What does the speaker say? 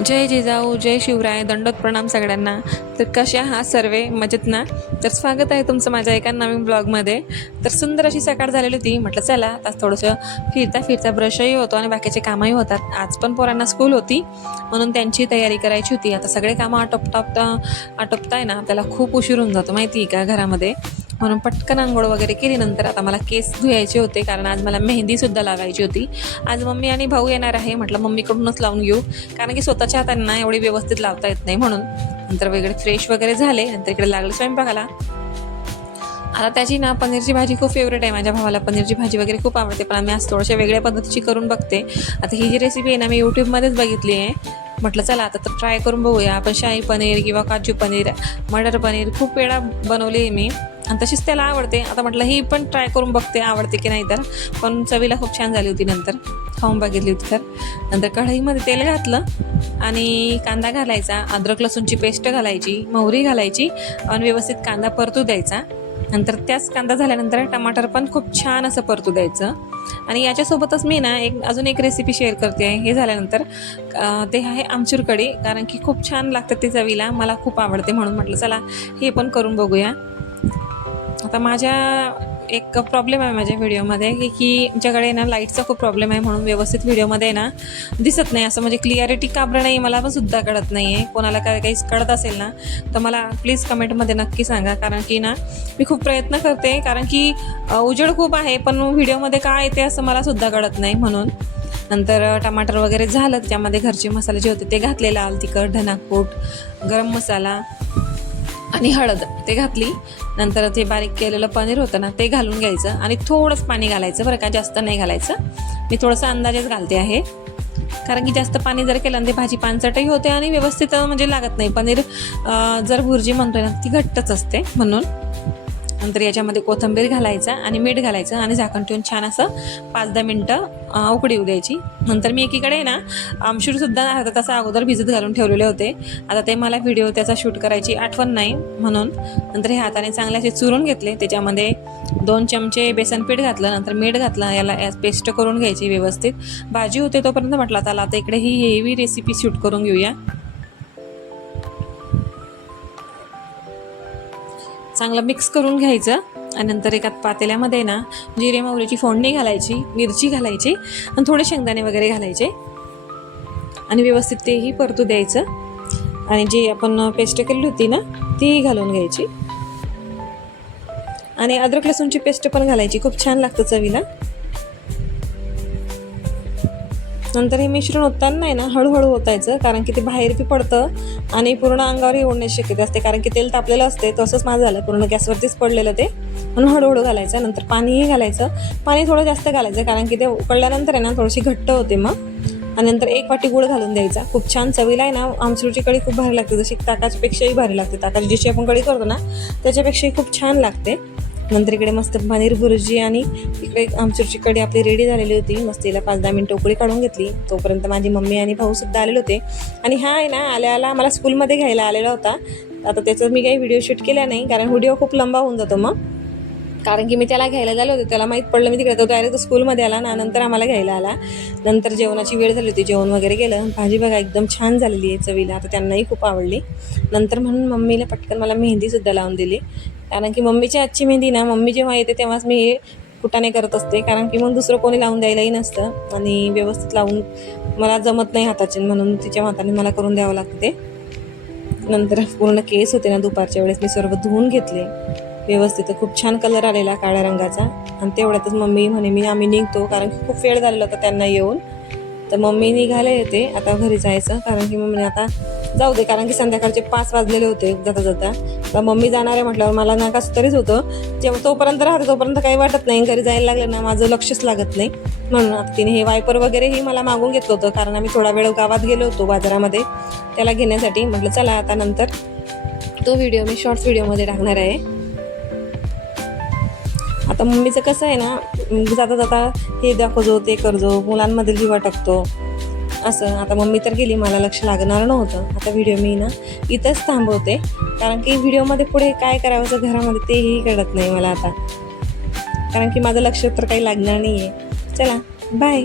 जय जिजाऊ, जय शिवराय, दंडोत प्रणाम सगळ्यांना. तर कशा आहात सर्वे, मजेत ना? तर स्वागत आहे तुमचं माझ्या एका नवीन ब्लॉगमध्ये. तर सुंदर अशी सकाळ झालेली होती. म्हटलं चला आता थोडंसं फिरता फिरता ब्रशही होतो आणि बाकीचे कामही होतात. आज पण पोरांना स्कूल होती म्हणून त्यांची तयारी करायची होती. आता सगळे कामं आटोपताय ना आपल्याला खूप उशीर होऊन जातो माहिती आहे का घरामध्ये. म्हणून पटकन आंघोळ वगैरे केली. नंतर आता मला केस धुवायचे होते कारण आज मला मेहंदीसुद्धा लावायची होती. आज मम्मी आणि भाऊ येणार आहे. म्हटलं मम्मीकडूनच लावून घेऊ कारण की स्वतःच्या हातांना एवढी व्यवस्थित लावता येत नाही म्हणून. नंतर वेगळे फ्रेश वगैरे झाले. नंतर इकडे लागलं स्वयंपाकाला. आता त्याची ना पनीरची भाजी खूप फेवरेट आहे. माझ्या भावाला पनीरची भाजी वगैरे खूप आवडते, पण आम्ही आज थोड्याशा वेगळ्या पद्धतीची करून बघते. आता ही जी रेसिपी आहे ना मी यूट्यूबमध्येच बघितली आहे. म्हटलं चला आता तर ट्राय करून बघूया. आपण शाही पनीर किंवा काजू पनीर, मटर पनीर खूप वेळा बनवली आहे मी आणि तशीच त्याला आवडते. आता म्हटलं ही पण ट्राय करून बघते आवडते की नाही. तर पण चवीला खूप छान झाली होती. नंतर खाऊन बघितली होती. तर नंतर कढईमध्ये तेल घातलं आणि कांदा घालायचा, अद्रक लसूणची पेस्ट घालायची, मोहरी घालायची आणि व्यवस्थित कांदा परतू द्यायचा. नंतर त्याच कांदा झाल्यानंतर टमाटर पण खूप छान असं परतू द्यायचं. आणि याच्यासोबतच मी ना अजून एक रेसिपी शेअर करते आहे. हे झाल्यानंतर ते आहे आमचूर कढी, कारण की खूप छान लागतं ते चवीला, मला खूप आवडते म्हणून म्हटलं चला हे पण करून बघूया. आता माझ्या एक प्रॉब्लेम आहे माझ्या व्हिडिओमध्ये की आमच्याकडे ना लाईटचा खूप प्रॉब्लेम आहे म्हणून व्यवस्थित व्हिडिओमध्ये ना दिसत नाही. असं म्हणजे क्लिअरिटी का बरं नाही मला पण सुद्धा कळत नाही आहे. कोणाला काही कळत असेल ना तर मला प्लीज कमेंटमध्ये नक्की सांगा, कारण की ना मी खूप प्रयत्न करते, कारण की उजेड खूप आहे पण व्हिडिओमध्ये काय येते असं मला सुद्धा कळत नाही म्हणून. नंतर टमाटर वगैरे झालं, त्यामध्ये घरचे मसाले जे होते ते घातले, लाल तिखट, धनापूट, गरम मसाला आणि हळद ते घातली. नंतर ते बारीक केलेलं पनीर होतं ना ते घालून घ्यायचं आणि थोडंच पाणी घालायचं बरं का, जास्त नाही घालायचं. मी थोडंसं अंदाजेच घालते आहे, कारण की जास्त पाणी जर केलं ते भाजी पानचटही होते आणि व्यवस्थित म्हणजे लागत नाही. पनीर जर भुर्जी म्हणतोय ना ती घट्टच असते म्हणून. नंतर याच्यामध्ये कोथिंबीर घालायचा आणि मीठ घालायचं आणि झाकण ठेवून छान असं 5-10 मिनटं उकळी येऊ द्यायची. नंतर मी एकीकडे ना आमचूरसुद्धा अर्धा तास अगोदर भिजत घालून ठेवलेले होते. आता ते मला व्हिडिओ त्याचा शूट करायची आठवण नाही म्हणून. नंतर हे हाताने चांगले असे चुरून घेतले. त्याच्यामध्ये 2 चमचे बेसन पीठ घातलं, नंतर मीठ घातलं. याला पेस्ट करून घ्यायची व्यवस्थित. भाजी होते तोपर्यंत म्हटलं चला आता इकडे ही हेवी रेसिपी शूट करून घेऊया. चांगलं मिक्स करून घ्यायचं आणि नंतर एका पातेल्यामध्ये ना जिरे मोहरीची फोडणी घालायची, मिरची घालायची आणि थोडे शेंगदाणे वगैरे घालायचे आणि व्यवस्थित तेही परतू द्यायचं. आणि जी आपण पेस्ट केली होती ना ती घालून घ्यायची आणि अद्रक लसूणची पेस्ट पण घालायची, खूप छान लागतं चवीला. नंतर हे मिश्रण होताना नाही ना हळूहळू होतायचं, कारण की ते बाहेर बी पडतं आणि पूर्ण अंगावरही ओढण्याची शक्यता असते, कारण की तेल तापलेलं असते. तसंच माझं झालं, पूर्ण गॅसवरतीच पडलेलं ते, म्हणून हळूहळू घालायचं. नंतर पाणीही घालायचं. पाणी थोडं जास्त घालायचं कारण की ते उकळल्यानंतर आहे ना थोडीशी घट्ट होते मग. आणि नंतर 1 वाटी गूळ घालून द्यायचा. खूप छान चवीला आहे ना आमचूरची कढी खूप भारी लागते, जशी ताकाच्यापेक्षाही भारी लागते. ताकाची जशी आपण कढी करतो ना त्याच्यापेक्षाही खूप छान लागते. नंतर इकडे मस्त पनीर भुर्जी आणि इकडे आमचूरची कढी आपली रेडी झालेली होती. मस्त तिला 5-10 मिनटं उकळी काढून घेतली. तोपर्यंत माझी मम्मी आणि भाऊसुद्धा आलेले होते. आणि हा आहे ना आल्याला मला स्कूलमध्ये घ्यायला आलेला होता. आता त्याचं मी काही व्हिडिओ शूट केला नाही कारण व्हिडिओ खूप लंबा होऊन जातो मग, कारण की मी त्याला घ्यायला झाले होते. त्याला माहीत पडलं मी तिकडे, तो डायरेक्ट स्कूलमध्ये आला ना, नंतर आम्हाला घ्यायला आला. नंतर जेवणाची वेळ झाली होती, जेवण वगैरे केलं. भाजी बघा एकदम छान झालेली आहे चवीला, आता त्यांनाही खूप आवडली. नंतर म्हणून मम्मीला पटकन मला मेहंदीसुद्धा लावून दिली, कारण की मम्मीची आजची मेहंदी ना मम्मी जेव्हा येते तेव्हाच मी हे कुटाने करत असते, कारण की मग दुसरं कोणी लावून द्यायलाही नसतं आणि व्यवस्थित लावून मला जमत नाही हाताचे, म्हणून तिच्या हाताने मला करून द्यावं लागतं ते. नंतर पूर्ण केस होते ना दुपारच्या वेळेस मी सर्व धुवून घेतले व्यवस्थित. खूप छान कलर आलेला काळ्या रंगाचा. आणि तेवढ्यातच मम्मी म्हणे आम्ही निघतो, कारण की खूप वेळ झालेला होता त्यांना येऊन. तर मम्मी निघाले होते आता घरी जायचं, कारण की मम्मी आता जाऊ दे, कारण की संध्याकाळचे 5 वाजलेले होते जाता जाता. तर मम्मी जाणार आहे म्हटल्यावर मला ना कसं तरीच होतं. जेव्हा तोपर्यंत राहते तोपर्यंत काही वाटत नाही, घरी जायला लागलं ना माझं लक्षच लागत नाही. म्हणून आता तिने हे वायपर वगैरेही मला मागून घेतलं होतं, कारण आम्ही थोडा वेळ गावात गेलो होतो बाजारामध्ये त्याला घेण्यासाठी. म्हटलं चला आता नंतर तो व्हिडिओ मी शॉर्ट्स व्हिडिओमध्ये टाकणार आहे. आता मम्मीचं कसं आहे ना जाता जाता हे दाखवजो ते करजो, मुलांमध्ये जीवा टाकतो असं. आता मम्मी तर गेली, मला लक्ष लागणार नव्हतं. आता व्हिडिओ मी ना इथंच थांबवते, कारण की व्हिडिओमध्ये पुढे काय करावंचं घरामध्ये तेही कळत नाही मला आता, कारण की माझं लक्ष तर काही लागणार नाही आहे. चला बाय.